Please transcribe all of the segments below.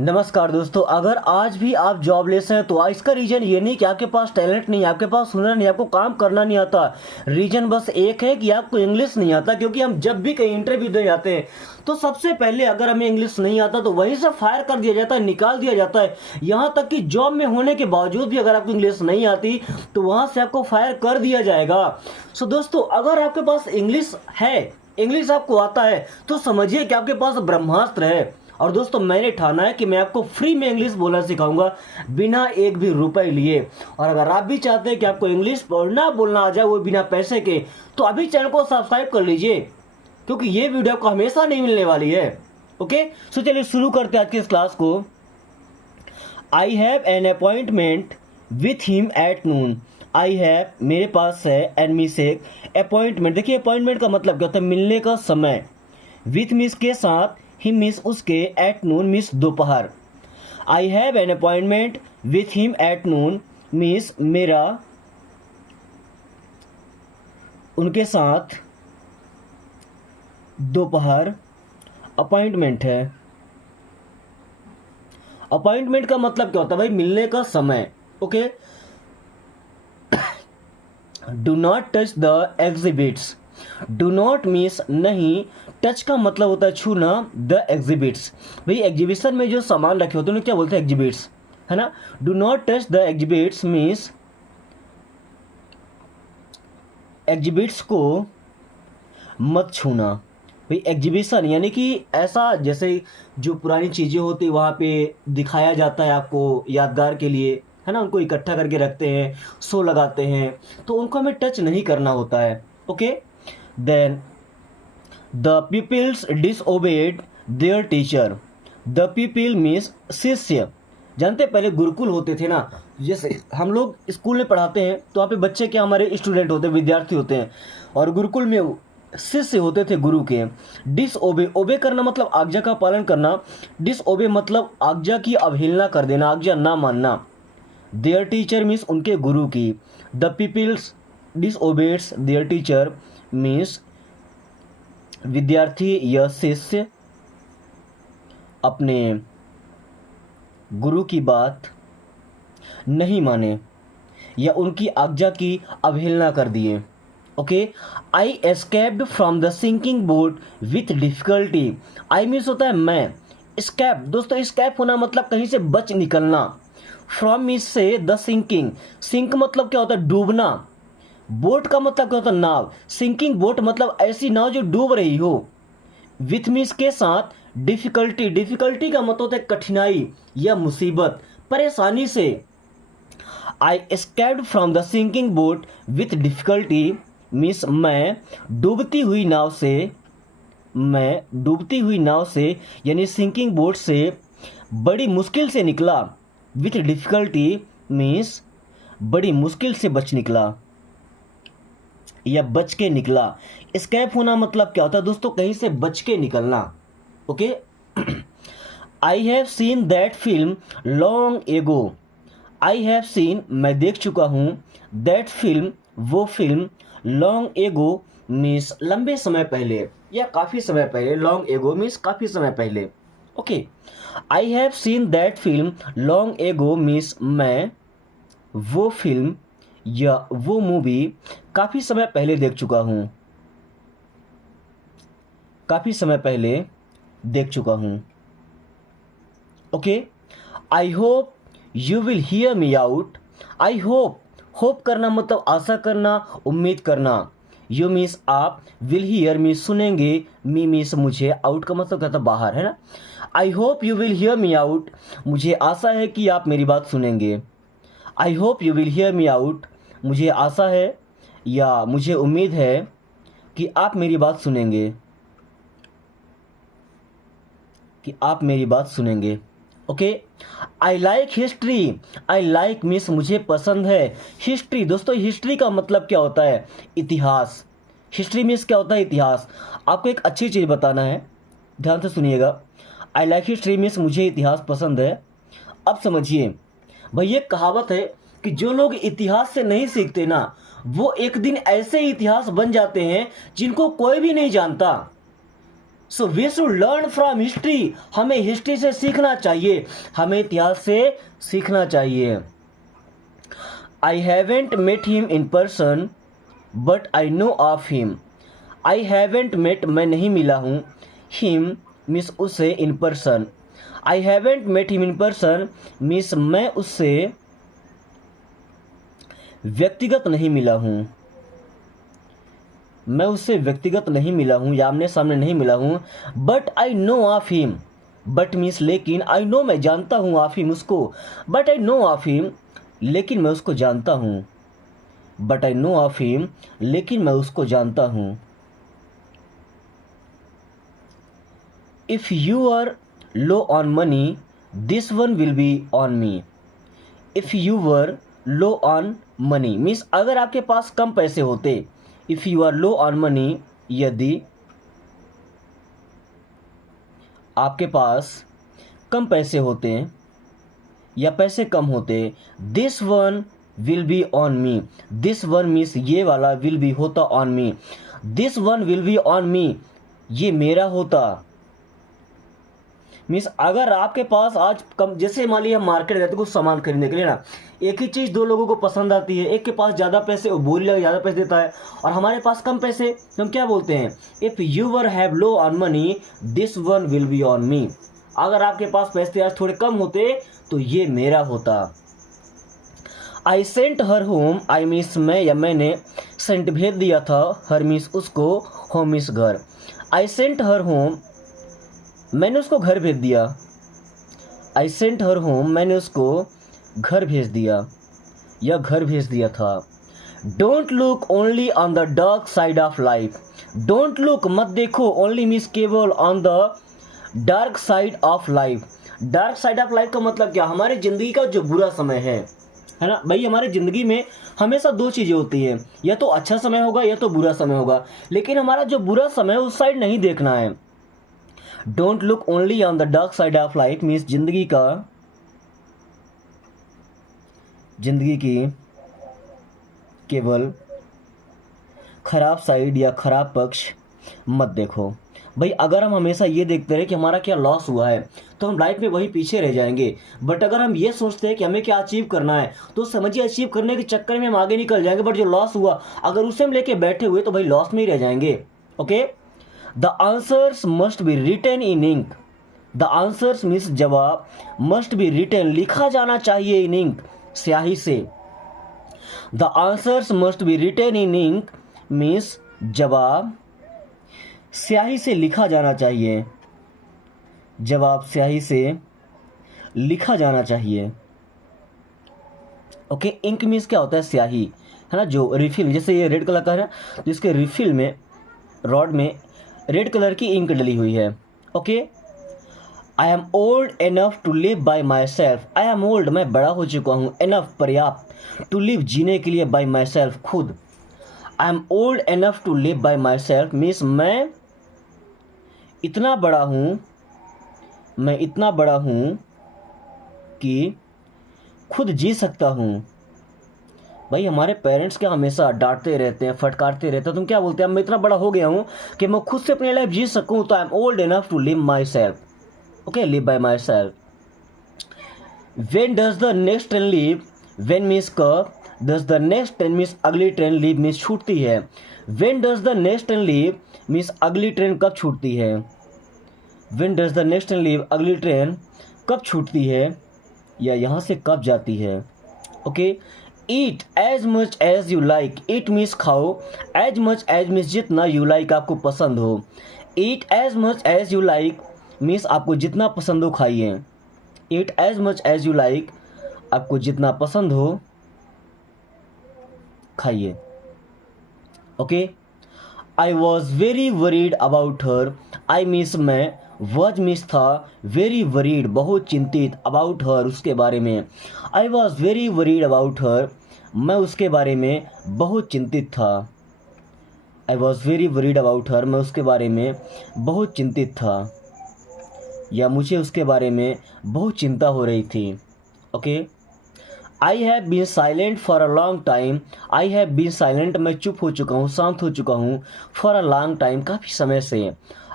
नमस्कार दोस्तों, अगर आज भी आप जॉबलेस हैं तो इसका रीज़न ये नहीं कि आपके पास टैलेंट नहीं है, आपके पास हुनर नहीं, आपको काम करना नहीं आता। रीज़न बस एक है कि आपको इंग्लिश नहीं आता। क्योंकि हम जब भी कहीं इंटरव्यू दे जाते हैं तो सबसे पहले अगर हमें इंग्लिश नहीं आता तो वहीं से फायर कर दिया जाता है, निकाल दिया जाता है। यहाँ तक कि जॉब में होने के बावजूद भी अगर आपको इंग्लिश नहीं आती तो वहाँ से आपको फायर कर दिया जाएगा। सो दोस्तों, अगर आपके पास इंग्लिश है, इंग्लिश आपको आता है, तो समझिए कि आपके पास ब्रह्मास्त्र है। और दोस्तों, मैंने ठाना है कि मैं आपको फ्री में इंग्लिश बोलना सिखाऊंगा बिना एक भी रुपए लिए। और अगर आप भी चाहते हैं कि आपको इंग्लिश पढ़ना बोलना आ जाए वो बिना पैसे के, तो अभी चैनल को सब्सक्राइब कर लीजिए, क्योंकि ये वीडियो आपको हमेशा नहीं मिलने वाली है। ओके, सो चलिए शुरू करते हैं आज की इस क्लास को। I have an appointment with him at noon. I have मेरे पास है, एन मीस एक, अपॉइंटमेंट। देखिए अपॉइंटमेंट का मतलब क्या होता है, मिलने का समय। विथ मीस के साथ, ही मीस उसके, एट नून मीस दोपहर। I have an appointment with him at noon मीस मेरा उनके साथ दोपहर अपॉइंटमेंट है। अपॉइंटमेंट का मतलब क्या होता है भाई, मिलने का समय। Okay, do not touch the exhibits. Do not means नहीं, टच का मतलब होता है छूना, द एग्जिबिट्स। भाई एग्जीबिशन में जो सामान रखे होते हैं उन्हें क्या बोलते हैं, एग्जिबिट्स, है ना। Do not touch the exhibits means exhibits को मत छूना। भाई एग्जीबिशन यानी कि ऐसा जैसे जो पुरानी चीज़ें होती है वहाँ पे दिखाया जाता है आपको यादगार के लिए, है ना। उनको इकट्ठा करके रखते हैं, शो लगाते हैं, तो उनको हमें टच नहीं करना होता है। Okay, then the pupils disobeyed their teacher. The pupil means शिष्य। जानते हैं पहले गुरुकुल होते थे ना, जैसे हम लोग स्कूल में पढ़ाते हैं तो वहाँ पे बच्चे क्या हमारे स्टूडेंट होते हैं, विद्यार्थी होते हैं, और गुरुकुल में शिष्य होते थे गुरु के। डिसओबे, ओबे करना मतलब आज्ञा का पालन करना, डिसओबे मतलब आज्ञा की अवहेलना कर देना, आज्ञा ना मानना। देयर टीचर मीन्स उनके गुरु की। The pupils disobeys their teacher means विद्यार्थी या शिष्य अपने गुरु की बात नहीं माने या उनकी आज्ञा की अवहेलना कर दिए। Okay, I escaped from the sinking boat with difficulty. I means होता है मैं, स्कैप दोस्तों, स्कैप होना मतलब कहीं से बच निकलना। फ्रॉम मीन्स से द सिंकिंग, सिंक मतलब क्या होता है, डूबना। बोट का मतलब क्या होता है, नाव। सिंकिंग बोट मतलब ऐसी नाव जो डूब रही हो। विथ मीन्स के साथ, डिफिकल्टी, डिफिकल्टी का मतलब होता है कठिनाई या मुसीबत, परेशानी से। I escaped from the sinking boat with difficulty means मैं डूबती हुई नाव से, मैं डूबती हुई नाव से यानी सिंकिंग बोट से बड़ी मुश्किल से निकला। विथ डिफिकल्टी मीन्स बड़ी मुश्किल से बच निकला या बच के निकला। एस्केप होना मतलब क्या होता है दोस्तों, कहीं से बच के निकलना। Okay, I have seen that film long ago. I have seen मैं देख चुका हूँ, दैट फिल्म वो फिल्म, लॉन्ग एगो मीन्स लंबे समय पहले या काफ़ी समय पहले। लॉन्ग एगो मीन्स काफ़ी समय पहले। Okay, I have seen that film long ago means मैं वो फिल्म या वो मूवी काफ़ी समय पहले देख चुका हूँ, काफ़ी समय पहले देख चुका हूँ। Okay, I hope you will hear me out. I hope, hope करना मतलब आशा करना, उम्मीद करना। यू मीन्स आप, विल हियर मीन्स सुनेंगे, मी मीन्स मुझे, आउट का मतलब कहता बाहर, है ना। I hope you will hear me out, मुझे आशा है कि आप मेरी बात सुनेंगे। I hope you will hear me out, मुझे आशा है या मुझे उम्मीद है कि आप मेरी बात सुनेंगे, कि आप मेरी बात सुनेंगे। Okay, I like history. I like means मुझे पसंद है। हिस्ट्री दोस्तों, हिस्ट्री का मतलब क्या होता है, इतिहास। हिस्ट्री मीन्स क्या होता है, इतिहास। आपको एक अच्छी चीज़ बताना है, ध्यान से सुनिएगा। आई लाइक हिस्ट्री मीन्स मुझे इतिहास पसंद है। अब समझिए भाई, ये कहावत है कि जो लोग इतिहास से नहीं सीखते ना, वो एक दिन ऐसे इतिहास बन जाते हैं जिनको कोई भी नहीं जानता। So we should learn from history, हमें हिस्ट्री से सीखना चाहिए, हमें इतिहास से सीखना चाहिए। I haven't met him in person but I know of him. I haven't met, मैं नहीं मिला हूँ, हिम मीन्स उससे, in person. I haven't met him in person means मैं उससे व्यक्तिगत नहीं मिला हूँ, मैं उससे व्यक्तिगत नहीं मिला हूँ या आमने सामने नहीं मिला हूँ। But I know of him, but means लेकिन, आई नो मैं जानता हूँ, ऑफ हिम उसको, but I know of him लेकिन मैं उसको जानता हूँ, but I know of him लेकिन मैं उसको जानता हूँ। If you are low on money this one will be on me. If you were low on money means अगर आपके पास कम पैसे होते, if you are low on money, यदि आपके पास कम पैसे होते या पैसे कम होते, this one will be on me. This one means ये वाला, विल बी होता on me, this one will be on मी, ये मेरा होता। मीन्स अगर आपके पास आज कम, जैसे मान लीजिए हम मार्केट गए थे कुछ सामान खरीदने के लिए ना, एक ही चीज़ दो लोगों को पसंद आती है, एक के पास ज़्यादा पैसे, वो बोली लगा ज़्यादा पैसे देता है, और हमारे पास कम पैसे, तो हम क्या बोलते हैं, if you were have low on money this one will be on मी। अगर आपके पास पैसे आज थोड़े कम होते तो ये मेरा होता। I sent her home, I means मैं या मैंने, सेंट भेज दिया था, हर मीन्स उसको, होम मीन्स घर। आई सेंट हर होम, मैंने उसको घर भेज दिया। आई सेंट हर होम, मैंने उसको घर भेज दिया या घर भेज दिया था। Don't look only on the dark side of life. Don't look, मत देखो, ओनली मीन्स केवल, on the dark side of life. Dark side of life का मतलब क्या, हमारी ज़िंदगी का जो बुरा समय है ना भाई, हमारी ज़िंदगी में हमेशा दो चीज़ें होती हैं, या तो अच्छा समय होगा या तो बुरा समय होगा, लेकिन हमारा जो बुरा समय है उस साइड नहीं देखना है। Don't look only on the dark side of life means जिंदगी की केवल खराब साइड या खराब पक्ष मत देखो। भाई अगर हम हमेशा ये देखते रहे कि हमारा क्या लॉस हुआ है तो हम लाइफ में वही पीछे रह जाएंगे। बट अगर हम ये सोचते हैं कि हमें क्या अचीव करना है तो समझिए अचीव करने के चक्कर में हम आगे निकल जाएंगे, बट जो लॉस हुआ अगर उसे हम लेके बैठे हुए तो भाई लॉस में ही रह जाएंगे। Okay, the answers must be written in ink. The answers means जवाब, मस्ट बी रिटन लिखा जाना चाहिए, इन इंक स्याही से। The answers must be written in ink means जवाब स्याही से लिखा जाना चाहिए, जवाब स्याही से लिखा जाना चाहिए। ओके, इंक मीन्स क्या होता है, स्याही है ना, जो रिफिल, जैसे ये रेड कलर का है ना, जिसके रिफिल में रॉड में रेड कलर की इंक डली हुई है। Okay, I am old enough to live by myself. I am old, मैं बड़ा हो चुका हूँ, एनफ पर्याप्त, टू लिव जीने के लिए, बाई माई सेल्फ खुद। I am old enough to live by myself means मैं इतना बड़ा हूँ, मैं इतना बड़ा हूँ कि खुद जी सकता हूँ। भाई हमारे पेरेंट्स क्या हमेशा डांटते रहते हैं, फटकारते रहते हैं, तुम क्या बोलते हैं, मैं इतना बड़ा हो गया हूँ कि मैं खुद से अपनी लाइफ जी सकूँ, तो I am old enough to live myself. Okay, live by myself. When does the next train leave, when means कब, does the next train means अगली ट्रेन, लीव मीन्स छूटती है। When does the next train leave means अगली train कब छूटती है। When does the next train leave, अगली train कब छूटती है या यहाँ से कब जाती है। Okay, eat as much as you like, eat means खाओ, एज मच एज मीन्स जितना, यू लाइक आपको पसंद हो। Eat as much as you like means आपको जितना पसंद हो खाइए। Eat as much as you like, आपको जितना पसंद हो खाइए। Okay, I was very worried about her, I means मैं, वॉज मीन्स था, वेरी वरीड बहुत चिंतित, अबाउट हर उसके बारे में। I was very worried about her, मैं उसके बारे में बहुत चिंतित था। आई was very worried about her, मैं उसके बारे में बहुत चिंतित था या मुझे उसके बारे में बहुत चिंता हो रही थी। Okay, I have been silent for a long time. I have been silent, मैं चुप हो चुका हूँ, शांत हो चुका हूँ। फॉर अ लॉन्ग टाइम, काफ़ी समय से।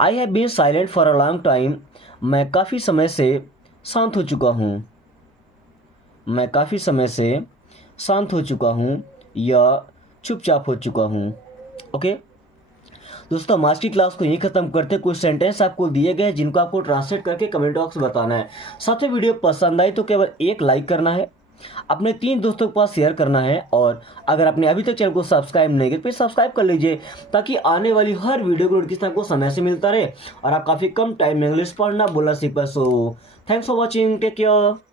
I have been silent for a long time, मैं काफ़ी समय से शांत हो चुका हूँ। मैं काफ़ी समय से शांत हो चुका हूँ या चुपचाप हो चुका हूँ। ओके दोस्तों, हम आज की क्लास को यहीं खत्म करते हैं। कुछ सेंटेंस आपको दिए गए हैं जिनको आपको ट्रांसलेट करके कमेंट बॉक्स में बताना है। साथ ही वीडियो पसंद आई तो केवल एक लाइक करना है, अपने 3 दोस्तों के पास शेयर करना है, और अगर आपने अभी तक चैनल को सब्सक्राइब नहीं किया तो सब्सक्राइब कर लीजिए, ताकि आने वाली हर वीडियो को नोटिफिकेशन आपको समय से मिलता रहे और आप काफ़ी कम टाइम में इंग्लिश पढ़ना बोलना सीख पाए। So thanks for watching, take care.